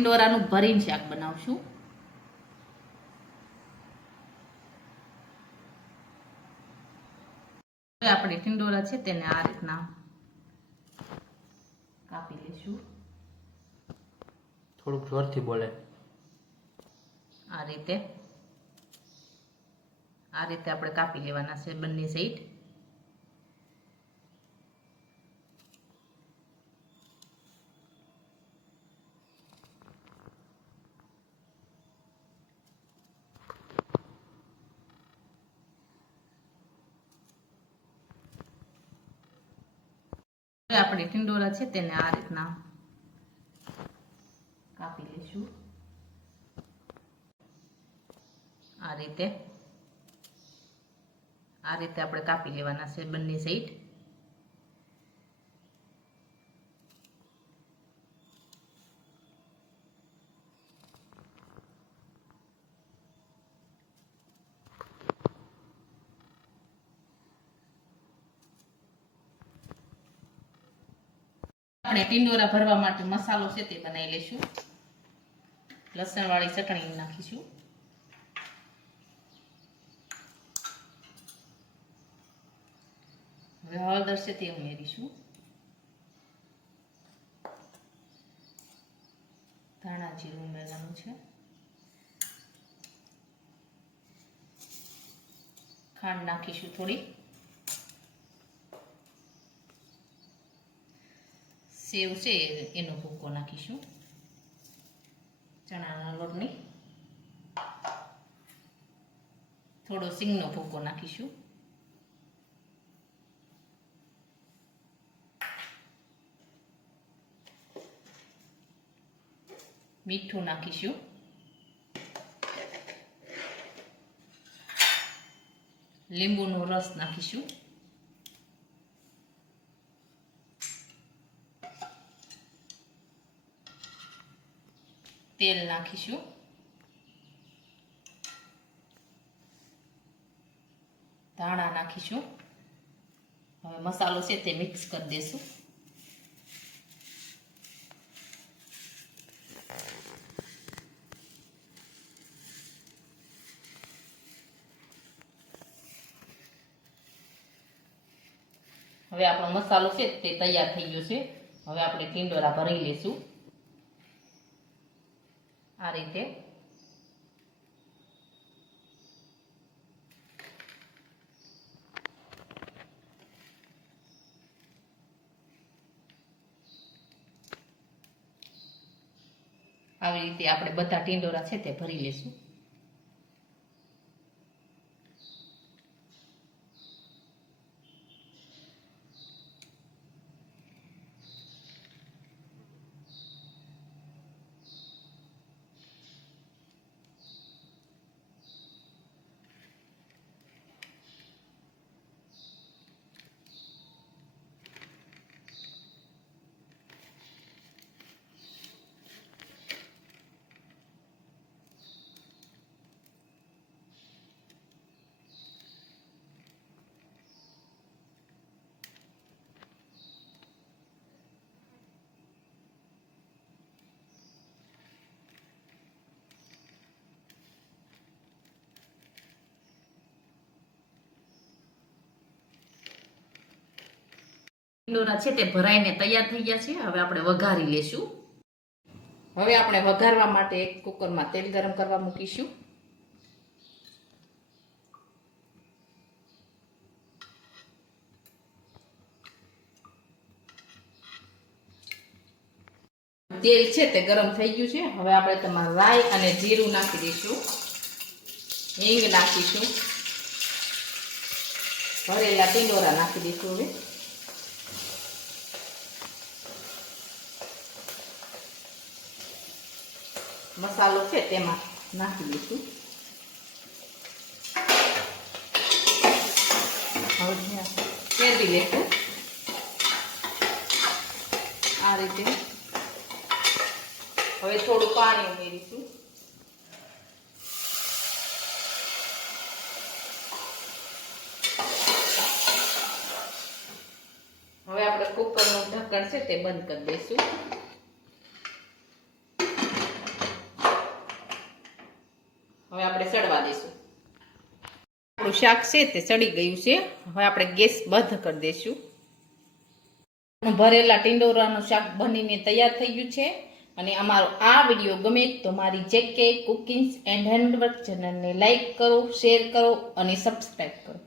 ટીંડોરાનું ભરીને શાક બનાવશું. હવે આપણે ટીંડોરા છે તેને આ રીતના કાપી લઈશું. થોડુંક જોરથી બોલે. આ રીતે આપણે કાપી લેવાના છે બંને સાઈડ. હવે આપણે ટીંડોરા છે તેને આ રીતના કાપી લઈશું. આ રીતે આપણે કાપી લેવાના છે બંને સાઈડ. આપણે ટીંડોરા ભરવા માટે મસાલો છે તે બનાવી લઈશું. લસણવાળી ચટણી નાખીશું. હવે હળદર છે તે ઉમેરીશું. ધાણા જીરું ઉમેરવાનું છે. ખાંડ નાખીશું થોડી. સેવ છે એનો ભૂકો નાખીશું. ચણાના લોટની થોડો સિંગનો ભૂકો નાખીશું. મીઠું નાખીશું. લીંબુનો રસ નાખીશું. તેલ નાખીશું. ધાણા નાખીશું. હવે મસાલો છે તે મિક્સ કરી દેશું. હવે આપણો મસાલો છે તે તૈયાર થઈ ગયો છે. હવે આપણે ટીંડોરા ભરી લઈશું. આ રીતે આવી રીતે આપણે બધા ટીંડોરા છે તે ભરી લઈશું. ટીંડોરા છે તે ભરાઈને તૈયાર થઈ ગયા છે. હવે આપણે વઘારી લેશું. હવે આપણે વઘારવા માટે એક કુકરમાં તેલ ગરમ કરવા મૂકીશું. તેલ છે તે ગરમ થઈ ગયું છે. હવે આપણે તેમાં રાઈ અને જીરું નાખી દઈશું. હિંગ નાખીશું. ભરેલા ટીંડોરા નાખી દઈશું. હવે મસાલો છે તેમાં નાખી દઈશું. હવે ફેરવી લેશું આ રીતે. હવે થોડું પાણી ઉમેરીશું. હવે આપણે કુકરનું ઢક્કણ છે તે બંધ કરી દઈશું. આપણે સડવા દઈશું. આપણું શાક છે તે સડી ગયું છે. હવે આપણે ગેસ બંધ કરી દઈશું. ભરેલા ટીંડોરાનું શાક બનીને તૈયાર થઈ ગયું છે. અને અમારો આ વિડીયો ગમે તો મારી JK કુકિંગ્સ એન્ડ હેન્ડવર્ક ચેનલને લાઈક કરો, શેર કરો અને સબસ્ક્રાઈબ કરો.